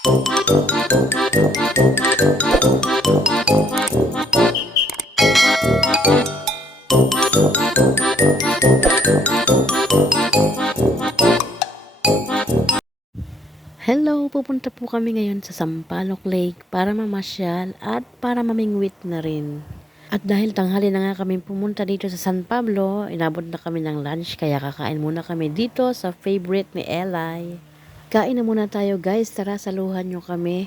Hello, pupunta po kami ngayon sa Sampaloc Lake para mamasyal at para mamingwit na rin. At dahil tanghali na nga kami pumunta dito sa San Pablo, inabot na kami ng lunch kaya kakain muna kami dito sa favorite ni Eli. Kain na muna tayo guys, tara saluhan nyo kami.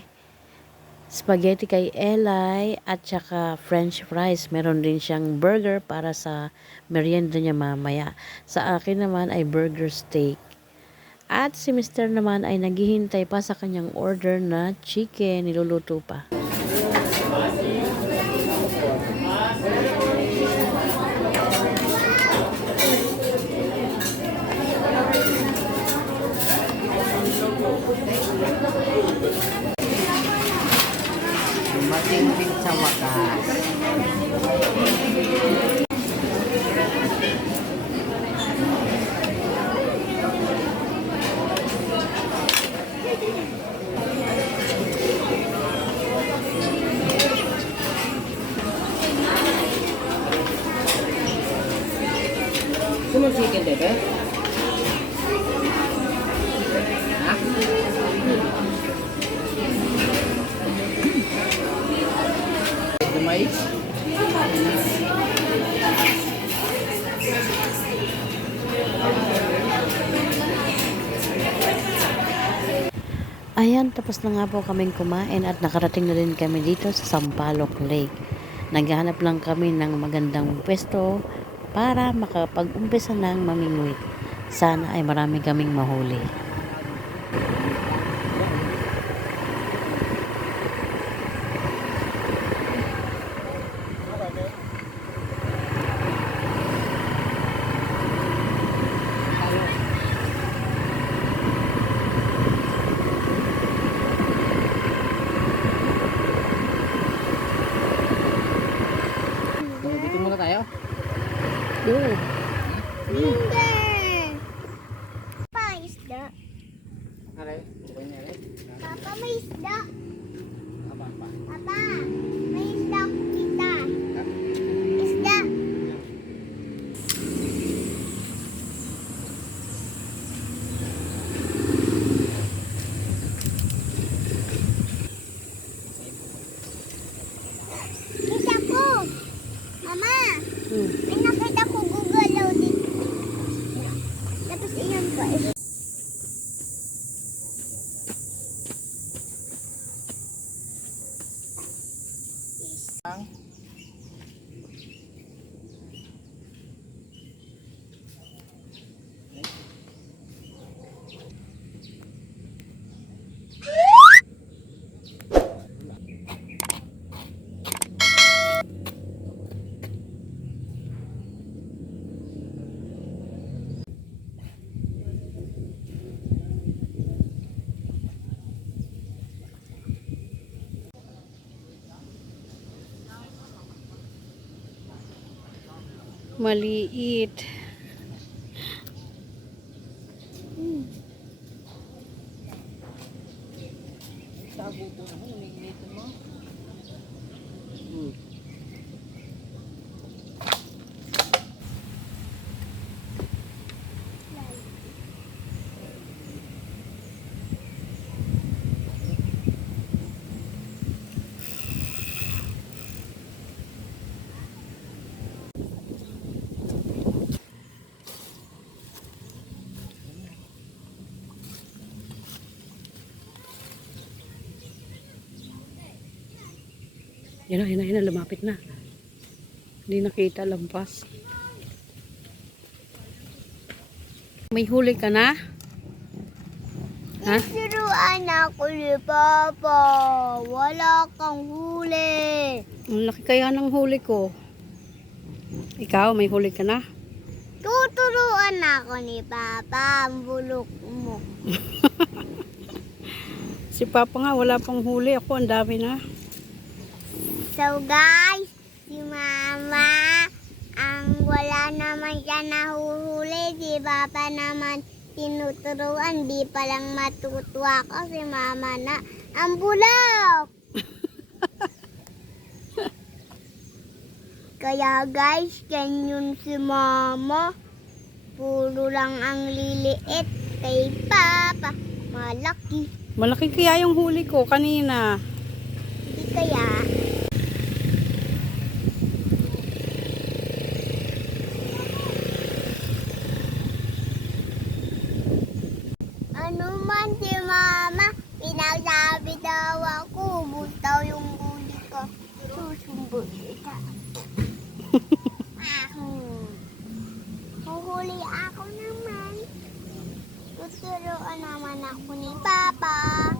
Spaghetti kay Eli at saka french fries. Meron din siyang burger para sa merienda niya mamaya. Sa akin naman ay burger steak. At si Mr. naman ay naghihintay pa sa kanyang order na chicken, niluluto pa. Dumating din sa wakas. Gusto mo chicken, bebe? Ha? Mais? Ayan, tapos na nga po kaming kumain at nakarating na din kami dito sa Sampaloc Lake. Naghahanap lang kami ng magandang pwesto para makapag-umpisa ng mamingwit. Sana ay marami kaming mahuli. Dito muna tayo. Hindi. Pa, isda. Aray, bukan niya aray. Papa, may isda. Apa? Papa, may isda ako kita. Isda. Kita ko. Mama, may nakita ko gugalaw dito. Tapos iyan pa. Maliit. Tago po na mo, umiinitin mo. Yan na, lumapit na. Hindi nakita, lampas. May huli ka na? Ha? Nasuruan ako ni Papa. Wala kang huli. Ang laki kaya ng huli ko. Ikaw, may huli ka na? Tuturuan ako ni Papa. Ang bulok mo. Si Papa nga, wala pang huli. Ako, ang dami na. So guys, si Mama, ang wala naman siya nahuhuli. Si Papa naman tinuturuan. Di pa lang matutuwa ko si Mama na Ang bulok! Kaya guys, ganyan si mama. Puro lang ang liliit kay papa. Malaki. Malaki kaya yung huli ko kanina. Di kaya. Ano man si mama, pinagsabi daw ako, butaw yung huli ko. Susumbot kita. Huhuli ako naman. Tuturuan naman ako ni Papa.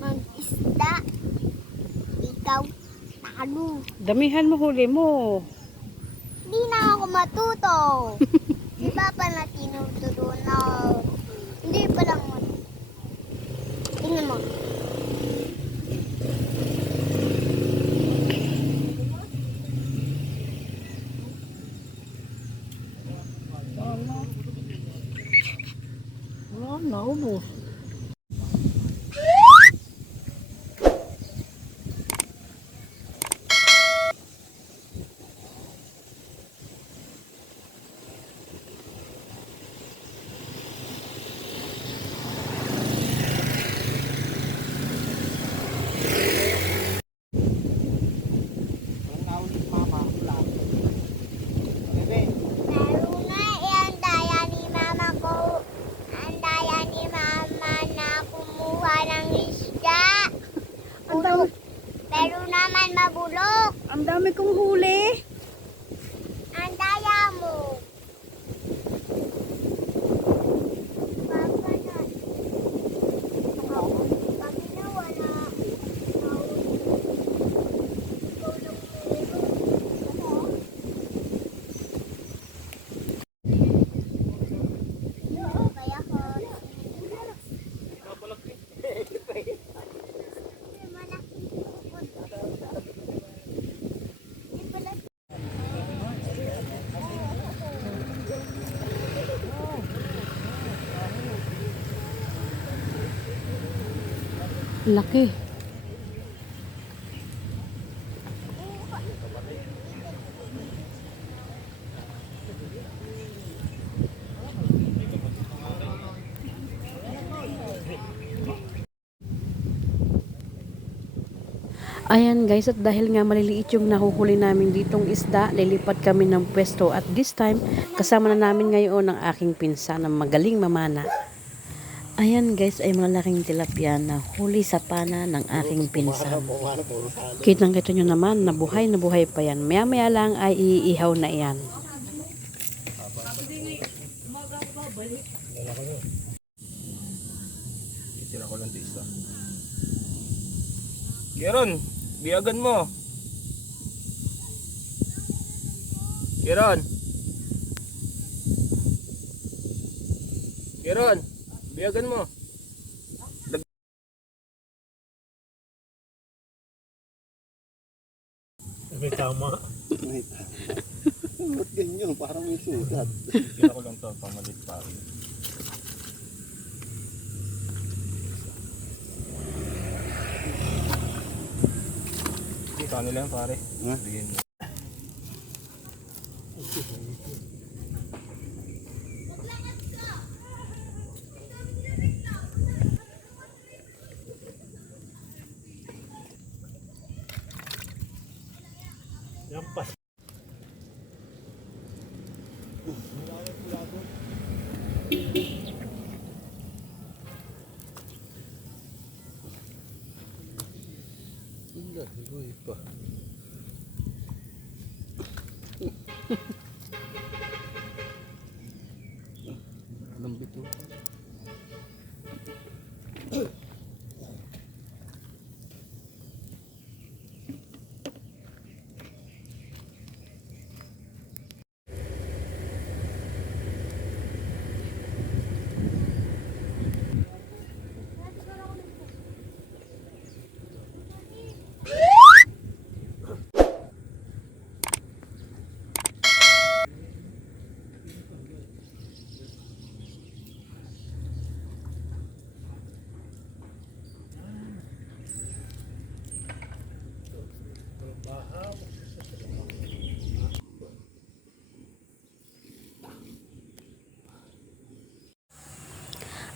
Mag-isda. Ikaw, talo. Damihan mo huli mo. Di na ako matuto. Si Papa na tinuturo na. Hindi pa lang matuto. Tingnan mo. Wala, naubos. Walang naulit mama, wala. Bebe, Laro nga ang daya ni mama ko. Ang daya ni mama na kumuha ng isda. Bulok. Pero naman mabulok. Ang dami kong huli. Ang daya mo. Papa na. Papa na wala. Ikaw lang meron. Kaya ko. Laki. Ayan guys, at dahil nga maliliit yung nahuhuli namin ditong isda, lilipat kami ng pwesto at this time, kasama na namin ngayon ang aking pinsan na magaling mamana. Ayan guys, ay malaking tilapia na huli sa pana ng aking pinsan. Kitang-kita nyo naman na buhay pa yan. Maya-maya lang ay iihaw na yan. Itira ko lang ito isa. Geron, biyagan mo. Geron. Geron, biyagan mo. May tama. Ba't ganyan? Parang may sugat. Itira ko lang ito, pamalit pa rin. Kano lang pare? Bigyan mo. Yampas. lambit yun.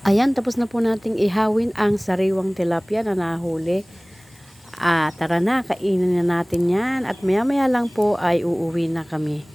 Ayan, tapos na po nating ihawin ang sariwang tilapia na nahuli. Tara na, kainin na natin yan. At maya maya lang po ay uuwi na kami.